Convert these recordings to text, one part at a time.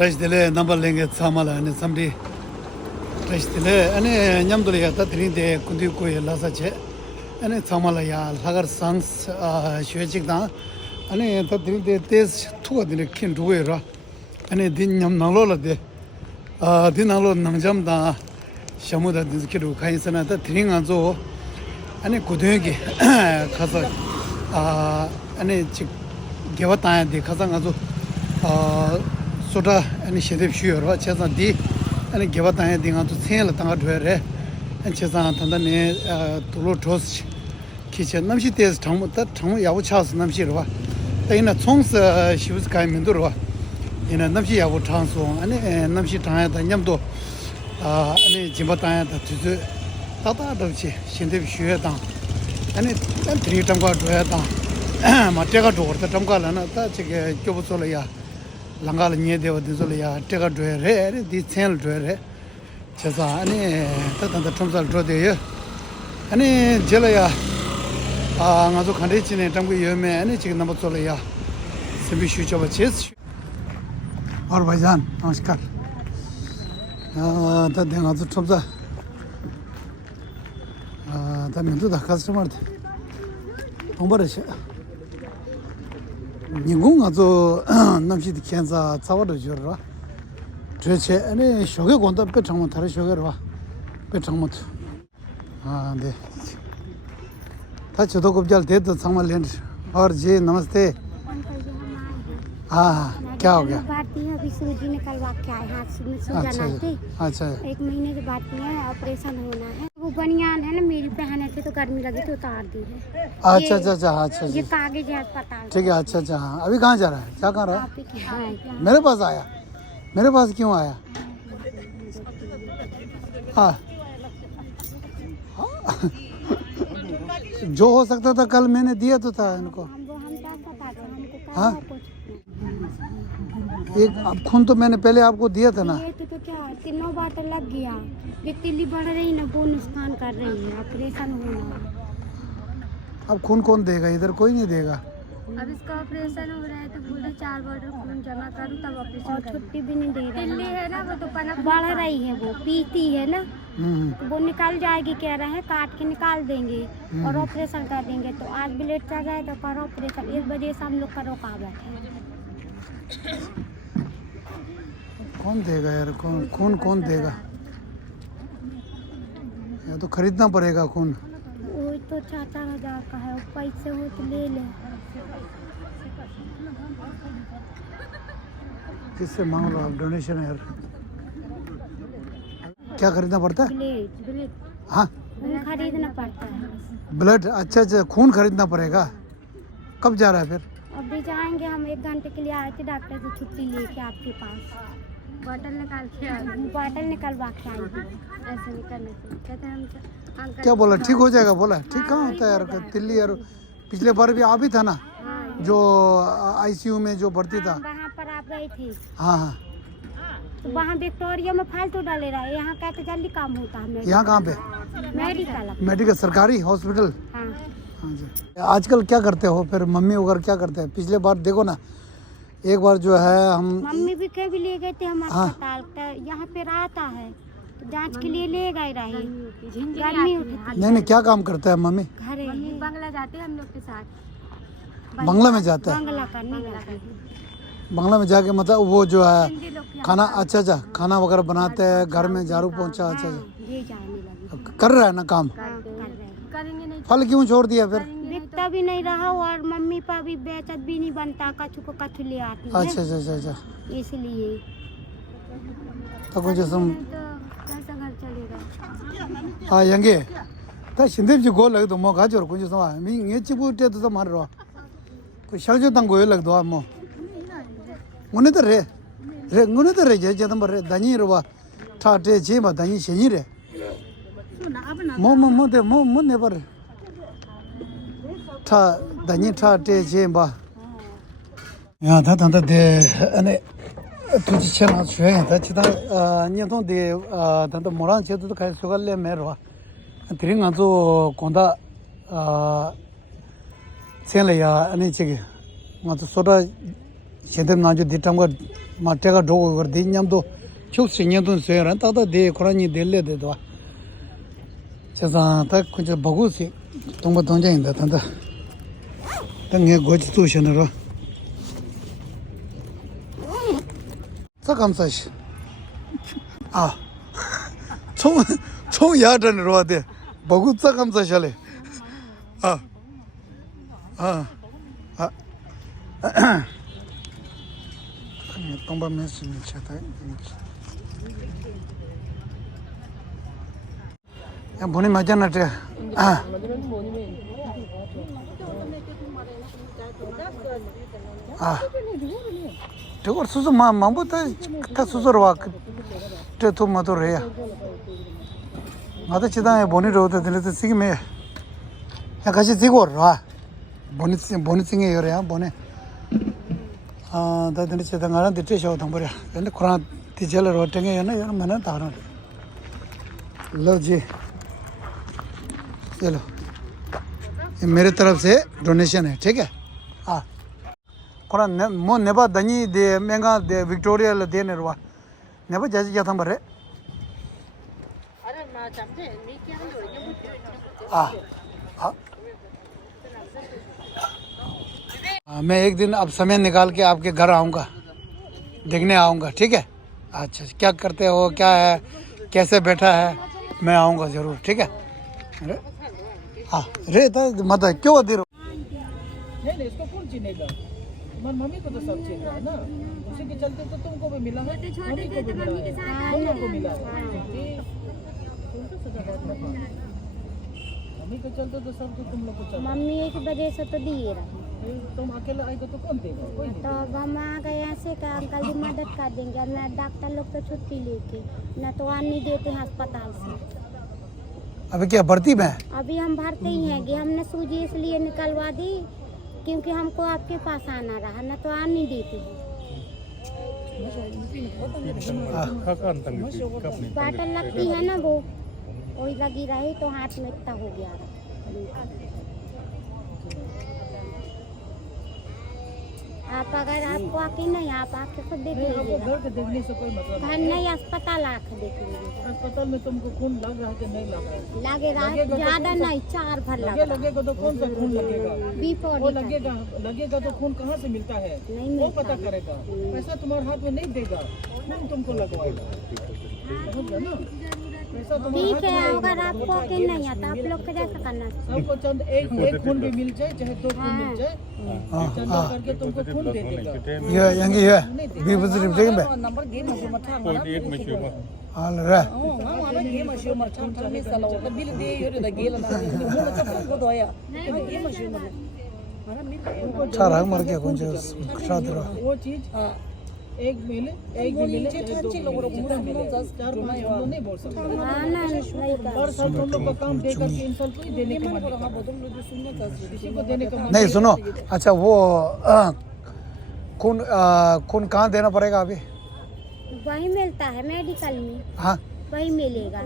touch the number link at Samala and somebody touch the and Yamdulia that drink the Kunduku Lasache and it's Samalaya, Lagar Sangs, Shuachikna, and that drink the taste two of the kin to wear and it didn't Nalola de Dinalo Namjamda Shamuda Diskidu Kaisana, that drink and so and a Kudugi Kazak and a chick give a time the Kazangazo. Soda and Shedip Shure, Chesa D, and give a time to sail a tanga to her, and Chesa Tandane Tulu Toast Kitchen. Namshi taste Tom, that Tom Yawchas Namshirva. In a songs she was kind Mindurva in a Namshi Yawu Tanso, and Namshi Tanya Yamdo, and Jimbataya to Tata Dochi, Shedip Shure down, and it 3 Tanga to her down. Matega door, the Tamgalana, that's a Jobosolia. Langal near the Dizolia, take a drear, the tail drear, Chazani, the Trumsal draw the year. Any Jelaya, Nazo condition, and Tangu Yume, any chicken number Solia, Sibish of a chess. Or Vajan, Oscar. The thing of the Trumsa. The Mindu the customer. Ningungazo Namshi Kenza Zawada Jura. Treche, any sugar conta Petramont, sugar, Petramont. The touch of Dogobjal did the summer land or J. Namaste. क्या हो गया? भारती है अभी सूजी निकलवा के आए हाथ से सूजा थे। अच्छा 1 महीने के बाद में ऑपरेशन होना है। वो बनियान है ना मेरी पहने थे तो गर्मी लगी तो उतार दी है। अच्छा ये कागज है अस्पताल। ठीक है अच्छा हाँ अभी कहाँ जा रहा है क्या कर रहा है मेरे पास आया मेरे पास क्यों आया हाँ जो हो सकता था कल मैंने दिया तो था इनको हाँ एक खून तो मैंने पहले आपको दिया था ना तो क्या तीनों बार तो लग गया ये तिल्ली बढ़ रही ना वो नुकसान कर रही है ऑपरेशन होना अब खून कौन देगा इधर कोई नहीं देगा अब इसका ऑपरेशन हो रहा है तो बोले 4 बॉटल खून जमा करूँ तब ऑपरेशन और छुट्टी भी नहीं दे रही तिल्ली है ना वो तो पनक बढ़ रही है वो पीती है ना तो वो निकल जाएगी कह रहे हैं काट के निकाल देंगे और ऑपरेशन कर देंगे तो आज ब्लेड चल जाए तो करो ऑपरेशन 1 बजे से हम लोग का रुकावट है कौन देगा यार खून कौन देगा या तो खरीदना पड़ेगा खून वो तो 4,000 का है पैसे हो तो ले ले किससे मांग लो आप डोनेशन यार क्या खरीदना पड़ता है ब्लड हाँ खरीदना पड़ता है ब्लड अच्छा खून खरीदना पड़ेगा कब जा रहा है फिर अभी जाएंगे हम 1 घंटे के लिए आए थे डॉक्टर से छुट्टी लेके आपके पास बॉटल निकलवा के आएंगे ऐसे नहीं करना चाहिए कहते हम क्या बोला ठीक हो जाएगा बोला ठीक कहाँ होता है यार दिल्ली यार पिछले बार भी आप ही था ना जो आईसीयू में जो भर्ती था वहाँ पर आप गए थे हाँ तो वहाँ विक्टोरिया में फालतू डाले रहा है यहाँ कहते जल्दी काम होता है यहाँ कहाँ पे मेडिकल सरकारी हॉस्पिटल हाँ आजकल क्या करते हो फिर मम्मी वगैरह क्या करते हैं पिछले बार देखो ना एक बार जो है हम मम्मी भी कभी ले गए थे हम अस्पताल यहाँ पे रहता है तो जांच के लिए ले गए रहे गर्मी उठती नहीं क्या काम करता है मम्मी घरे बंगला जाते हैं हम लोग के साथ बंगला में जाता है बंगला करने जाते हैं बंगला में जाके मतलब वो जो है खाना अच्छा खाना वगैरह बनाते हैं घर में झाड़ू पोंछा अच्छा कर रहा है ना काम फल क्यों छोड़ दिया फिर बिकता भी नहीं रहा और मम्मी पापा भी बेचत भी नहीं बनता कछु को कछु ले आती है अच्छा इसलिए तो कुछ हम कैसा घर चलेगा हाँ यंगे तो शिंदेव जी गोल लग दो मो गाजर कुछ तो मैं ये चिपू टे तो मार रहा कोई शक जो तंग गोल लग दो मो मुने तो रे जे जदम रे दनी रवा ठाटे जे मा दनी शेनी रे मो दे मो ने पर 타 다니 타테 제바 야 다단다 데 아니 tuji chena chue da chida nyedong de da moran che du kai sogal le mero tring azo konda chen le ya ani che ma to soda chedem na jo ditam ga 마태가 도고 거디 냠도 축신년도 쇠란 따다 데 코라니 델레데도 자자 딱 그저 보고시 동부 동장인다 단다 당에 고지 투셔너로 잠깐만시 총 야전으로 와대 보고 잠깐만시래 동바 메시지 차다 야 보니 맞잖아테 저거 수수 마음부터 다 수수로 와 그때 마도래야 나도 지단에 보니로 되는데 지금에 야 같이 지고 와 보니 생에 요래야 보니 다들 지단 가는 데 떼셔 당버려 근데 코로나 디젤로 어떻게 해나 이런 만은 다른 लो जी चलो ये मेरे तरफ से donation है ठीक है हाँ कोरा मो नेबा दनी दे मेंगा दे विक्टोरिया ले दे नेरवा नेबा जाजी जाता बरे अरे ना चमचे मी क्या मैं एक दिन अब समय निकाल के आपके घर आऊँगा देखने आऊँगा ठीक है अच्छा क्या करते हो क्या है कैसे बैठा है मैं आऊँगा जरूर ठीक है अरे हाँ रे तो मत क्यों दे रहे नहीं इसको कौन चिनेगा तुम्हारी मम्मी को तो सब चिन्ह है ना उसी के चलते तो तुमको भी मिला है मम्मी को भी मिला है दोनों को मिला है मम्मी के चलते तो सब तो तुम लोग को चलता मम्मी एक वजह से तो दिए रहा तुम अकेला आएगा तो कौन देगा कोई नहीं तो अब हम आ गए ऐसे का अंकल जी मदद कर देंगे ना डॉक्टर लोग तो छुट्टी लेके ना तो आने नहीं देते हैं अस्पताल से अभी क्या भर्ती में अभी हम भरते ही हैं कि हमने सूजी इसलिए निकलवा दी क्योंकि हमको आपके पास आना रहा ना तो आ नहीं देते बाटल लगती है ना वो वही लगी रही तो हाथ में इतना हो गया आप अगर आपको आके नहीं आप आके खुद देख लीजिएगा घर के देखने से कोई मतलब घर नहीं अस्पताल आके देख लीजिएगा अस्पताल में तुमको खून लग रहा है कि नहीं लग रहा है लगेगा ज्यादा नहीं 4 भर लगेगा तो कौन सा खून लगेगा बी वो पॉडी लगेगा तो खून कहाँ से मिलता है नहीं वो मिलता पता करेगा पैसा तुम्हारे हाथ में नहीं देगा खून तुमको लगवाएगा समझ ना पैसा तुम्हारे ठीक है अगर आपको आके नहीं आता आप लोग को जैसा करना सबको चंद एक खून भी मिल जाए चाहे 2 खून मिल जाए चंदा करके तुमको खून दे देगा ये यंगी है भी बुजुर्ग देख में नंबर गेम में मत हाल रे हमारा गेम मशो मत हम चलने सलो तो बिल दे योर द गेल ना को दोया गेम मशो मत चार मर गया कौन से शादी रो वो चीज एक मिले एक भी मिले अच्छे लोगों को पूरा मिले 4 5 लोग नहीं बोल सकते हाँ ना नहीं कर और सब तुम लोग का काम दे करके इंसान को ही देने के मन किसी को देने का मन नहीं सुनो अच्छा वो खून कहाँ देना पड़ेगा अभी वही मिलता है मेडिकल में हाँ वही मिलेगा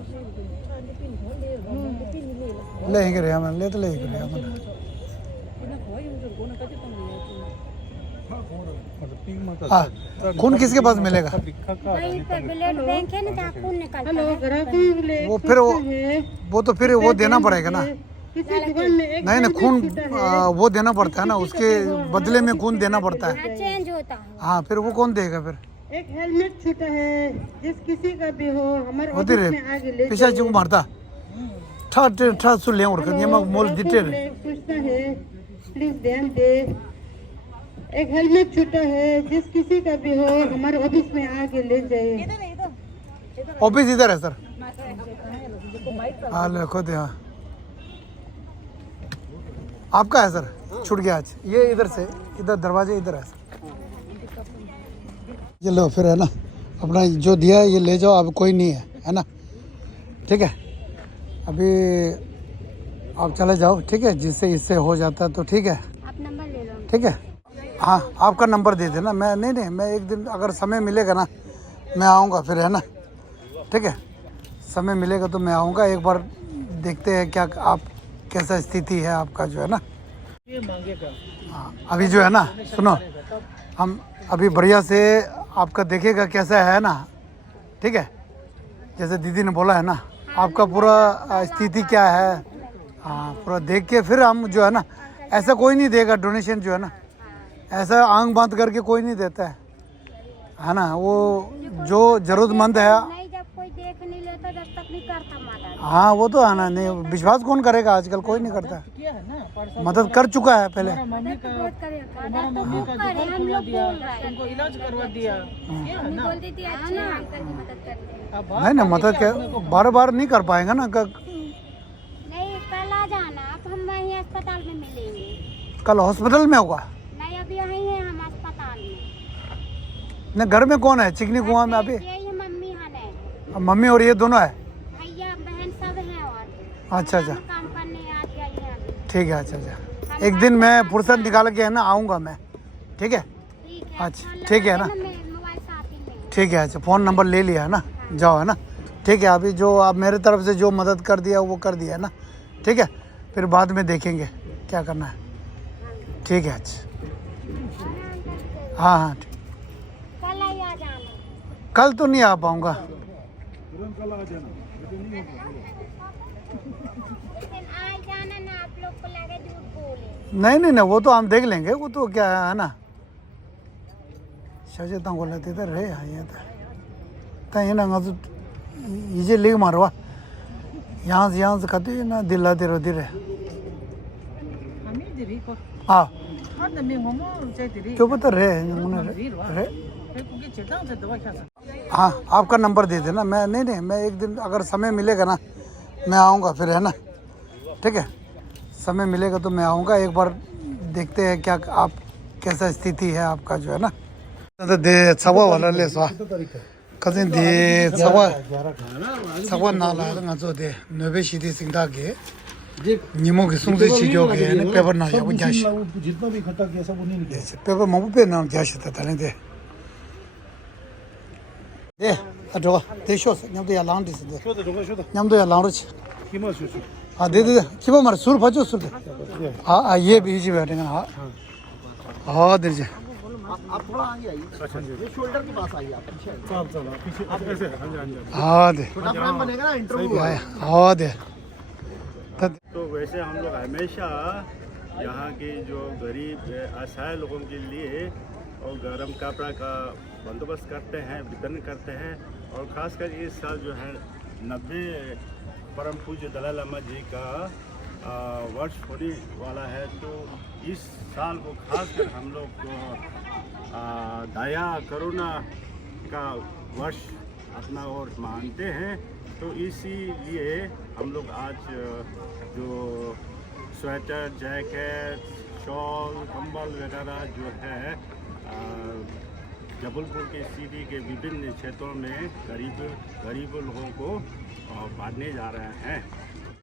लेंगे रे हम ले तो लेंगे रे हम हाँ खून किसके पास मिलेगा वहीं पे ब्लड बैंक है ना जहाँ खून निकलता है वो फिर वो तो फिर वो देना पड़ेगा ना नहीं नहीं खून वो देना पड़ता है ना उसके बदले में खून देना पड़ता है चेंज होता है हाँ फिर वो कौन देगा फिर एक हेलमेट छूटा है जिस किसी का भी हो हमारे होती ऑफिस रे में आगे ले पिछा जो मारता ठा सुन ले और ये मग मोल दिते रे पूछता है प्लीज ध्यान दे एक हेलमेट छूटा है जिस किसी का भी हो हमारे ऑफिस में आगे ले जाए ऑफिस इधर है सर हाँ लिखो दे हाँ आपका है सर छूट गया आज ये इधर से इधर दरवाजे इधर है सर ये लो फिर है ना अपना जो दिया है ये ले जाओ अब कोई नहीं है ना ठीक है अभी आप चले जाओ ठीक है जिससे इससे हो जाता है तो ठीक है आप नंबर ले लो ठीक है हाँ आपका नंबर दे देना मैं नहीं मैं एक दिन अगर समय मिलेगा ना मैं आऊँगा फिर है ना ठीक है समय मिलेगा तो मैं आऊँगा एक बार देखते हैं क्या आप कैसा स्थिति है आपका जो है ना ये मांगेगा हाँ अभी जो है ना सुनो हम अभी बढ़िया से आपका देखेगा कैसा है ना, ठीक है, जैसे दीदी ने बोला है ना, आपका पूरा स्थिति क्या है, हाँ पूरा देख के फिर हम जो है ना, ऐसा कोई नहीं देगा डोनेशन जो है ना, ऐसा आंख बंद करके कोई नहीं देता है ना। वो जो ज़रूरतमंद है, नहीं जब कोई देख नहीं लेता जब तक नहीं करता मदद। हाँ वो तो है ना, नहीं विश्वास कौन करेगा, आजकल कोई नहीं करता। किया है ना, परसों मदद कर चुका है पहले। हमारा मम्मी का बहुत करेगा हमारा मम्मी का करे, जुकाम हम करवा लोग दिया, बोल रहे हैं। उनको इलाज करवा दिया, किया है ना। बोलती थी अच्छे अंकल की मदद करते हैं। अब बात नहीं ना, मदद के बार बार नहीं कर पाएगा ना। नहीं कल आ जाना आप, हम वहीं अस्पताल में मिलेंगे। कल हॉस्पिटल में होगा? नहीं अभी यहीं हैं हम अस्पताल में। नहीं, घर में कौन है चिकनी कुआं में अभी? यही मम्मी है, मम्मी और ये दोनों है? भैया बहन सब हैं और अच्छा अच्छा, काम करने आ गई हैं। ठीक है। अच्छा अच्छा, एक दिन मैं फुर्सत निकाल के है ना आऊँगा मैं, ठीक है। ठीक है, अच्छा ठीक है ना, मोबाइल साथ ही में। ठीक है। अच्छा फ़ोन नंबर ले लिया है ना, जाओ है ना, ठीक है। अभी जो आप मेरे तरफ से जो मदद कर दिया वो कर दिया है ना, ठीक है। फिर बाद में देखेंगे क्या करना है, ठीक है। अच्छा हाँ हाँ ठीक। कल ही आ जाना। कल तो नहीं आ पाऊँगा। लेकिन आज जाना ना, आप लोग को लगे झूठ बोले। नहीं नहीं नहीं, वो तो हम देख लेंगे, वो तो क्या है ना। शायद को लेते इधर रहे ये तो ना इजे लेग मारवा यहाँ से खाते ना दिल्ला तेरो दिरे हमें दिरी को हाँ हाँ तो मैं मोमो चाहिए दिरी क्यों पता रहे रहे। क्योंकि चिढ़ा से दवा खा सकता। हाँ आपका नंबर दे देना, मैं नहीं मैं एक दिन अगर समय मिलेगा ना मैं आऊँगा फिर, है ना, ठीक है। समय मिलेगा तो मैं आऊँगा, एक बार देखते हैं क्या आप कैसा स्थिति है आपका जो है ना। दे सवा वाला ले सवा कजिन दे सवा नाला ना जो दे नबे सीधी सिंधा के निमो के सुंदर चीजों के ने पेपर ना या वो जाश जितना भी इकट्ठा किया सब उन्हीं ने किया। पेपर मबु पे ना जाश था तले दे अडो दे शो न्याम तो या लांग दिस दे न्याम तो या लांग रच किमा सुसु हाँ दे किबा मार सुर फजो सुर हाँ ये बीच में बैठेंगे। हाँ हाँ दे जे आप थोड़ा आगे आइए, ये शोल्डर के पास आइए आप पीछे। चल पीछे आप ऐसे हाँ दे छोटा फ्रेम बनेगा ना इंटरव्यू। हाँ दे तो वैसे हम लोग हमेशा यहाँ के जो गरीब असहाय लोगों के लिए और गर्म कपड़ा का बंदोबस्त करते हैं, वितरण करते हैं। और ख़ासकर इस साल जो है 90 परम पूज्य दलाई लामा जी का वर्ष होने वाला है, तो इस साल को खासकर हम लोग दया करुणा का वर्ष अपना और मानते हैं। तो इसीलिए हम लोग आज जो स्वेटर, जैकेट, शॉल, कंबल वगैरह जो है जबलपुर के सिटी के विभिन्न क्षेत्रों में गरीब लोगों को बांटने जा रहे हैं।